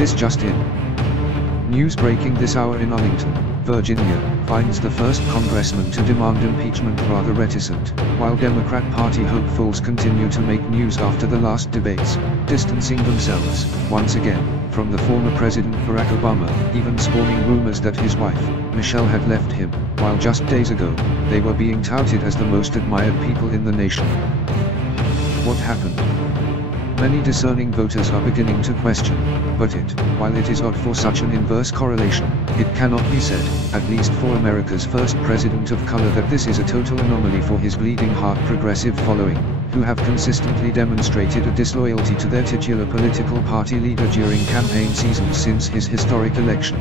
This just in. News breaking this hour in Arlington, Virginia, finds the first congressman to demand impeachment rather reticent, while Democrat Party hopefuls continue to make news after the last debates, distancing themselves, once again, from the former President Barack Obama, even spawning rumors that his wife, Michelle, had left him, while just days ago, they were being touted as the most admired people in the nation. What happened? Many discerning voters are beginning to question, but while it is odd for such an inverse correlation, it cannot be said, at least for America's first president of color, that this is a total anomaly for his bleeding heart progressive following, who have consistently demonstrated a disloyalty to their titular political party leader during campaign seasons since his historic election.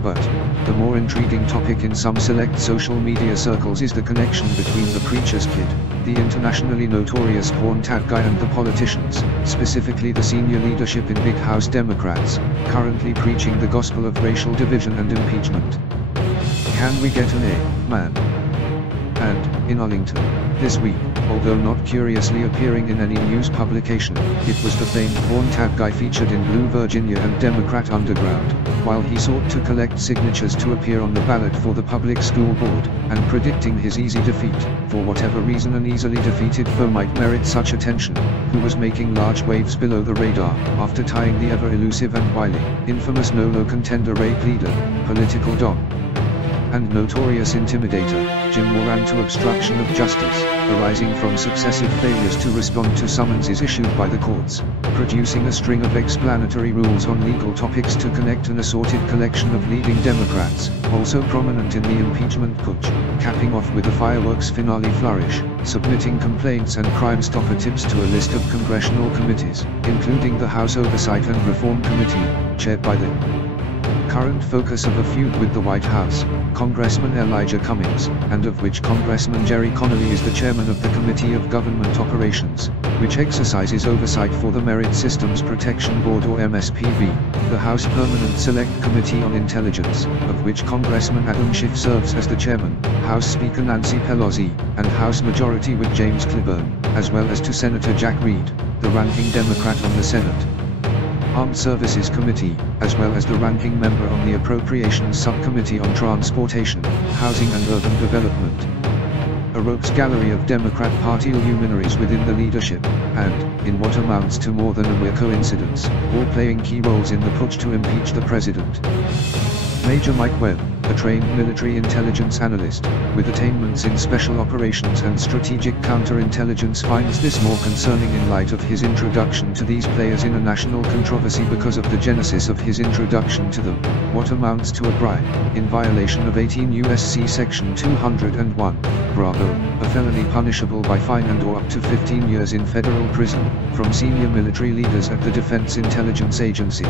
But the more intriguing topic in some select social media circles is the connection between the preacher's kid, the internationally notorious porn tat guy, and the politicians, specifically the senior leadership in Big House Democrats, currently preaching the gospel of racial division and impeachment. Can we get an A, man? And, in Arlington, this week, although not curiously appearing in any news publication, it was the famed porn tat guy featured in Blue Virginia and Democrat Underground, while he sought to collect signatures to appear on the ballot for the public school board, and predicting his easy defeat, for whatever reason an easily defeated foe might merit such attention, who was making large waves below the radar, after tying the ever-elusive and wily, infamous no-low contender Ray Pleader, political don, and notorious intimidator, Jim Moran, to obstruction of justice, arising from successive failures to respond to summonses issued by the courts, producing a string of explanatory rules on legal topics to connect an assorted collection of leading Democrats, also prominent in the impeachment putsch, capping off with a fireworks finale flourish, submitting complaints and Crime Stopper tips to a list of congressional committees, including the House Oversight and Reform Committee, chaired by the current focus of a feud with the White House, Congressman Elijah Cummings, and of which Congressman Jerry Connolly is the chairman of the Committee of Government Operations, which exercises oversight for the Merit Systems Protection Board or MSPB, the House Permanent Select Committee on Intelligence, of which Congressman Adam Schiff serves as the chairman, House Speaker Nancy Pelosi, and House Majority Whip James Clyburn, as well as to Senator Jack Reed, the ranking Democrat on the Senate Armed Services Committee, as well as the ranking member on the Appropriations Subcommittee on Transportation, Housing and Urban Development. A rogues gallery of Democrat Party luminaries within the leadership, and, in what amounts to more than a mere coincidence, all playing key roles in the putsch to impeach the president. Major Mike Webb, a trained military intelligence analyst, with attainments in special operations and strategic counterintelligence, finds this more concerning in light of his introduction to these players in a national controversy because of the genesis of his introduction to them, what amounts to a bribe, in violation of 18 U.S.C. Section 201, Bravo, a felony punishable by fine and/or up to 15 years in federal prison, from senior military leaders at the Defense Intelligence Agency.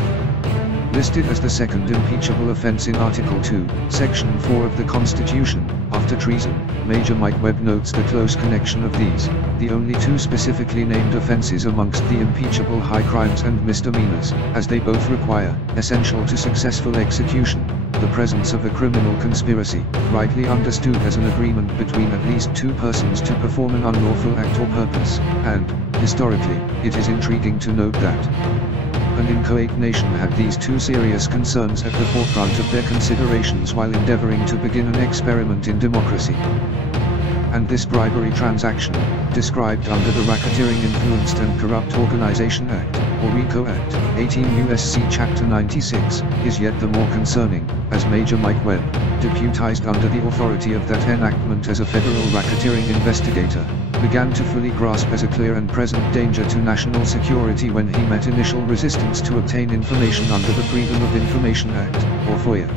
Listed as the second impeachable offense in Article 2, Section 4 of the Constitution, after treason, Major Mike Webb notes the close connection of these, the only two specifically named offenses amongst the impeachable high crimes and misdemeanors, as they both require, essential to successful execution, the presence of a criminal conspiracy, rightly understood as an agreement between at least two persons to perform an unlawful act or purpose, and, historically, it is intriguing to note that an inchoate nation had these two serious concerns at the forefront of their considerations while endeavoring to begin an experiment in democracy. And this bribery transaction, described under the Racketeering Influenced and Corrupt Organization Act, or RICO Act, 18 U.S.C. Chapter 96, is yet the more concerning, as Major Mike Webb, deputized under the authority of that enactment as a federal racketeering investigator, began to fully grasp as a clear and present danger to national security when he met initial resistance to obtain information under the Freedom of Information Act, or FOIA.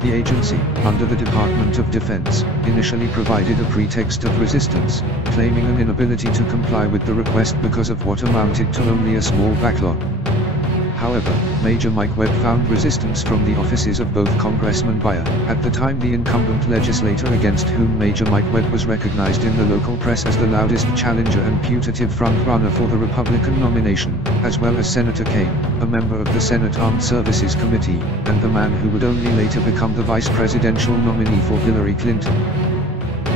The agency, under the Department of Defense, initially provided a pretext of resistance, claiming an inability to comply with the request because of what amounted to only a small backlog. However, Major Mike Webb found resistance from the offices of both Congressman Beyer, at the time the incumbent legislator against whom Major Mike Webb was recognized in the local press as the loudest challenger and putative front-runner for the Republican nomination, as well as Senator Kaine, a member of the Senate Armed Services Committee, and the man who would only later become the vice presidential nominee for Hillary Clinton.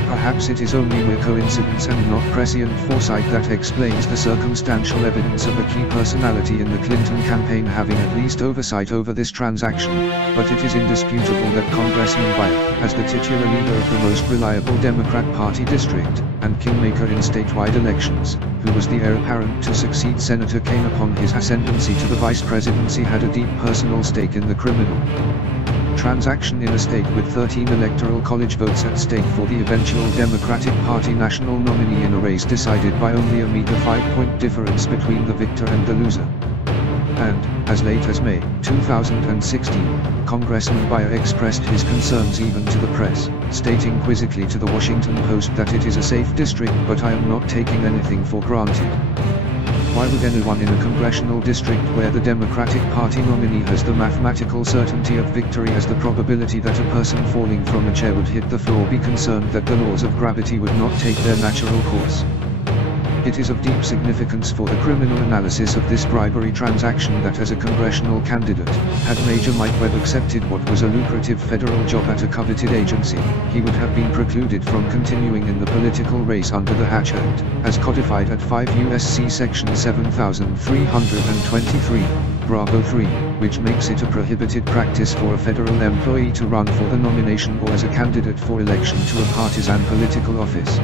Perhaps it is only mere coincidence and not prescient foresight that explains the circumstantial evidence of a key personality in the Clinton campaign having at least oversight over this transaction, but it is indisputable that Congressman Byer, as the titular leader of the most reliable Democrat Party district, and kingmaker in statewide elections, who was the heir apparent to succeed Senator Kane upon his ascendancy to the vice presidency, had a deep personal stake in the criminal transaction in a state with 13 electoral college votes at stake for the eventual Democratic Party national nominee in a race decided by only a meager 5-point difference between the victor and the loser. And, as late as May 2016, Congressman Byer expressed his concerns even to the press, stating quizzically to the Washington Post that it is a safe district, but I am not taking anything for granted. Why would anyone in a congressional district where the Democratic Party nominee has the mathematical certainty of victory as the probability that a person falling from a chair would hit the floor be concerned that the laws of gravity would not take their natural course? It is of deep significance for the criminal analysis of this bribery transaction that as a congressional candidate, had Major Mike Webb accepted what was a lucrative federal job at a coveted agency, he would have been precluded from continuing in the political race under the Hatch Act, as codified at 5 U.S.C. Section 7323, Bravo 3, which makes it a prohibited practice for a federal employee to run for the nomination or as a candidate for election to a partisan political office.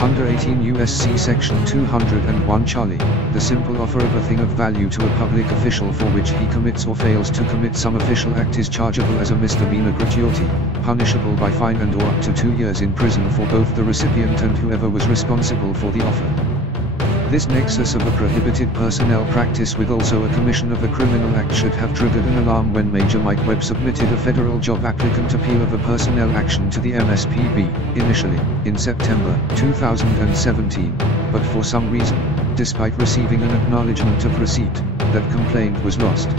Under 18 U.S.C. Section 201 Charlie, the simple offer of a thing of value to a public official for which he commits or fails to commit some official act is chargeable as a misdemeanor gratuity, punishable by fine and or up to 2 years in prison for both the recipient and whoever was responsible for the offer. This nexus of a prohibited personnel practice with also a commission of a criminal act should have triggered an alarm when Major Mike Webb submitted a federal job applicant appeal of a personnel action to the MSPB, initially, in September 2017, but for some reason, despite receiving an acknowledgement of receipt, that complaint was lost.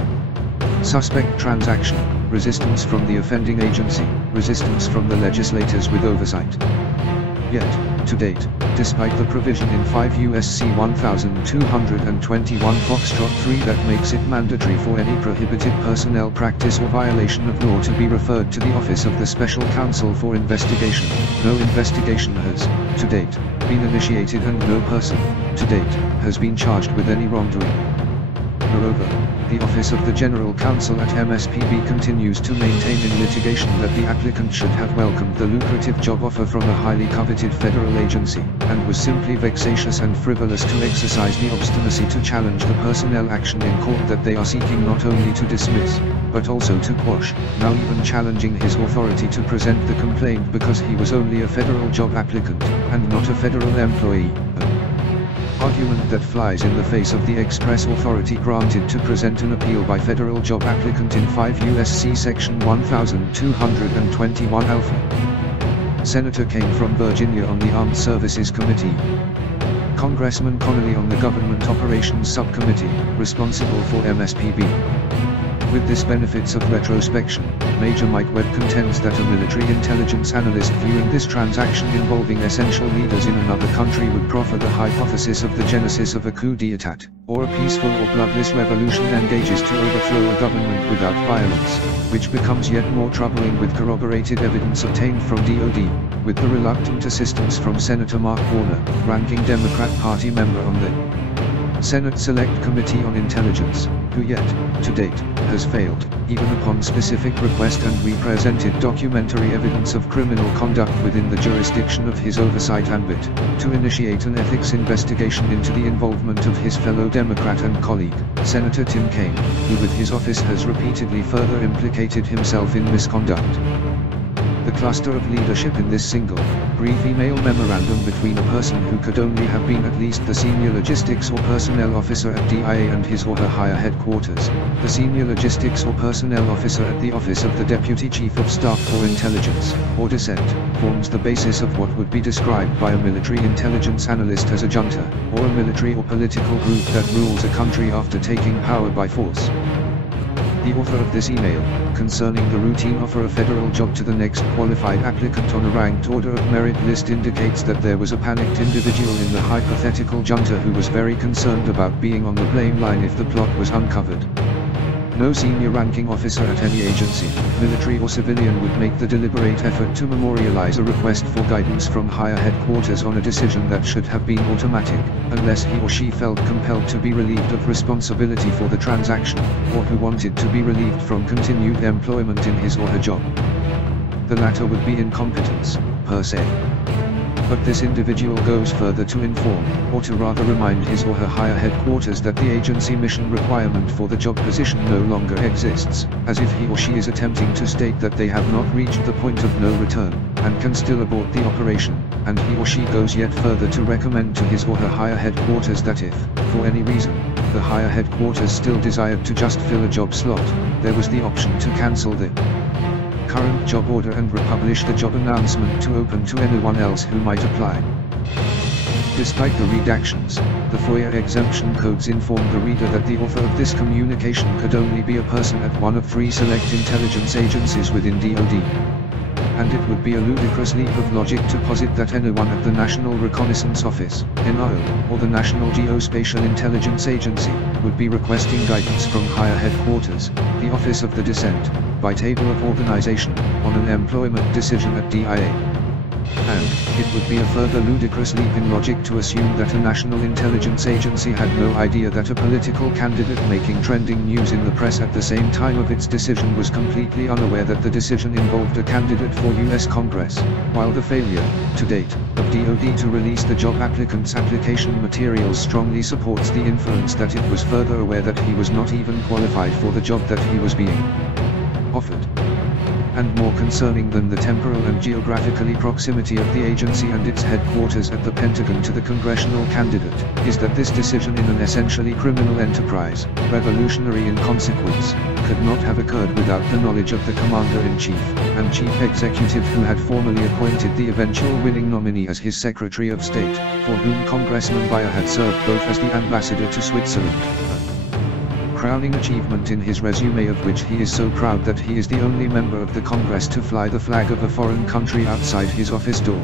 Suspect transaction, resistance from the offending agency, resistance from the legislators with oversight. Yet, to date, despite the provision in 5 U.S.C. 1221 Foxtrot 3 that makes it mandatory for any prohibited personnel practice or violation of law to be referred to the Office of the Special Counsel for investigation, no investigation has, to date, been initiated and no person, to date, has been charged with any wrongdoing. Moreover, the Office of the General Counsel at MSPB continues to maintain in litigation that the applicant should have welcomed the lucrative job offer from a highly coveted federal agency, and was simply vexatious and frivolous to exercise the obstinacy to challenge the personnel action in court that they are seeking not only to dismiss, but also to quash, now even challenging his authority to present the complaint because he was only a federal job applicant, and not a federal employee. Argument that flies in the face of the express authority granted to present an appeal by federal job applicant in 5 U.S.C. Section 1221 Alpha. Senator Kane from Virginia on the Armed Services Committee. Congressman Connolly on the Government Operations Subcommittee, responsible for MSPB. With this benefits of retrospection, Major Mike Webb contends that a military intelligence analyst viewing this transaction involving essential leaders in another country would proffer the hypothesis of the genesis of a coup d'etat, or a peaceful or bloodless revolution engages to overthrow a government without violence, which becomes yet more troubling with corroborated evidence obtained from DOD, with the reluctant assistance from Senator Mark Warner, ranking Democrat Party member on the Senate Select Committee on Intelligence, who yet, to date, has failed, even upon specific request and represented documentary evidence of criminal conduct within the jurisdiction of his oversight ambit, to initiate an ethics investigation into the involvement of his fellow Democrat and colleague, Senator Tim Kaine, who with his office has repeatedly further implicated himself in misconduct. The cluster of leadership in this single, brief email memorandum between a person who could only have been at least the senior logistics or personnel officer at DIA and his or her higher headquarters, the senior logistics or personnel officer at the Office of the Deputy Chief of Staff for Intelligence, or DCSINT, forms the basis of what would be described by a military intelligence analyst as a junta, or a military or political group that rules a country after taking power by force. The author of this email, concerning the routine offer a federal job to the next qualified applicant on a ranked order of merit list, indicates that there was a panicked individual in the hypothetical junta who was very concerned about being on the blame line if the plot was uncovered. No senior ranking officer at any agency, military or civilian, would make the deliberate effort to memorialize a request for guidance from higher headquarters on a decision that should have been automatic, unless he or she felt compelled to be relieved of responsibility for the transaction, or who wanted to be relieved from continued employment in his or her job. The latter would be incompetence, per se. But this individual goes further to inform, or to rather remind his or her higher headquarters that the agency mission requirement for the job position no longer exists, as if he or she is attempting to state that they have not reached the point of no return, and can still abort the operation, and he or she goes yet further to recommend to his or her higher headquarters that if, for any reason, the higher headquarters still desired to just fill a job slot, there was the option to cancel the current job order and republish the job announcement to open to anyone else who might apply. Despite the redactions, the FOIA exemption codes inform the reader that the author of this communication could only be a person at one of 3 select intelligence agencies within DoD. And it would be a ludicrous leap of logic to posit that anyone at the National Reconnaissance Office, NRO, or the National Geospatial Intelligence Agency, would be requesting guidance from higher headquarters, the Office of the DCSINT, by table of organization, on an employment decision at DIA. And, it would be a further ludicrous leap in logic to assume that a national intelligence agency had no idea that a political candidate making trending news in the press at the same time of its decision was completely unaware that the decision involved a candidate for US Congress, while the failure, to date, of DoD to release the job applicant's application materials strongly supports the inference that it was further aware that he was not even qualified for the job that he was being offered. And more concerning than the temporal and geographically proximity of the agency and its headquarters at the Pentagon to the congressional candidate, is that this decision in an essentially criminal enterprise, revolutionary in consequence, could not have occurred without the knowledge of the Commander-in-Chief, and Chief Executive who had formally appointed the eventual winning nominee as his Secretary of State, for whom Congressman Bayer had served both as the ambassador to Switzerland, crowning achievement in his resume of which he is so proud that he is the only member of the Congress to fly the flag of a foreign country outside his office door.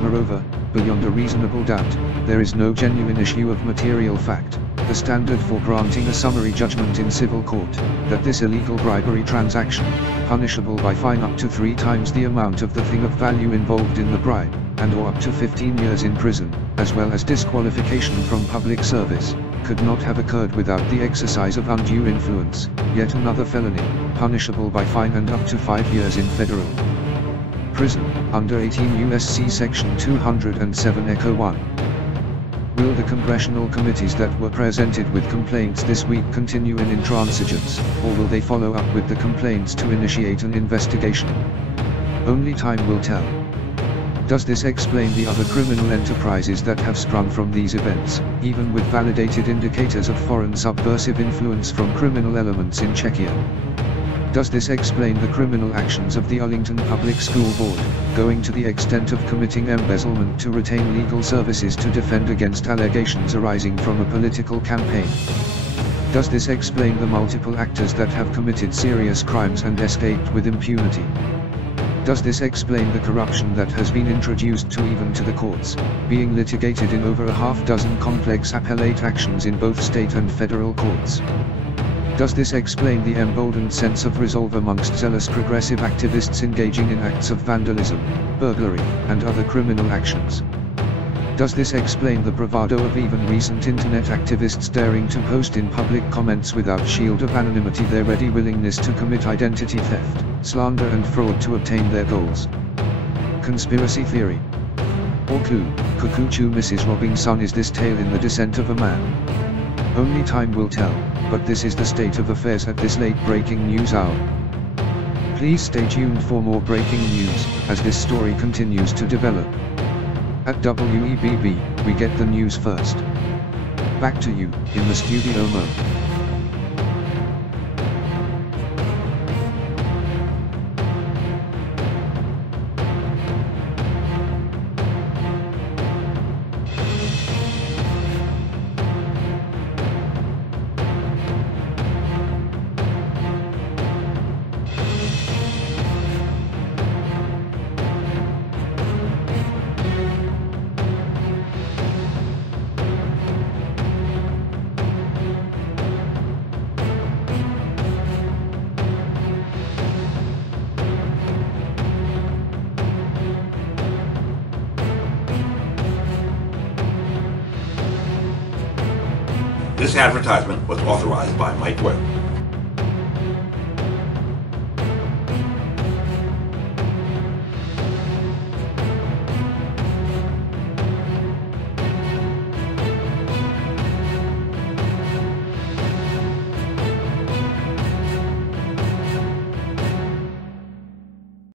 Moreover, beyond a reasonable doubt, there is no genuine issue of material fact, the standard for granting a summary judgment in civil court, that this illegal bribery transaction, punishable by fine up to 3 times the amount of the thing of value involved in the bribe, and or up to 15 years in prison, as well as disqualification from public service, could not have occurred without the exercise of undue influence, yet another felony, punishable by fine and up to 5 years in federal prison, under 18 U.S.C. Section 207 Echo 1. Will the congressional committees that were presented with complaints this week continue in intransigence, or will they follow up with the complaints to initiate an investigation? Only time will tell. Does this explain the other criminal enterprises that have sprung from these events, even with validated indicators of foreign subversive influence from criminal elements in Czechia? Does this explain the criminal actions of the Arlington Public School Board, going to the extent of committing embezzlement to retain legal services to defend against allegations arising from a political campaign? Does this explain the multiple actors that have committed serious crimes and escaped with impunity? Does this explain the corruption that has been introduced even to the courts, being litigated in over a half-dozen complex appellate actions in both state and federal courts? Does this explain the emboldened sense of resolve amongst zealous progressive activists engaging in acts of vandalism, burglary, and other criminal actions? Does this explain the bravado of even recent internet activists daring to post in public comments without shield of anonymity their ready willingness to commit identity theft, slander and fraud to obtain their goals? Conspiracy theory? Or clue, Cuckoo Mrs. Robbing's son is this tale in the descent of a man? Only time will tell, but this is the state of affairs at this late breaking news hour. Please stay tuned for more breaking news, as this story continues to develop. At WEBB, we get the news first. Back to you, in the studio Mo. This advertisement was authorized by Mike Webb.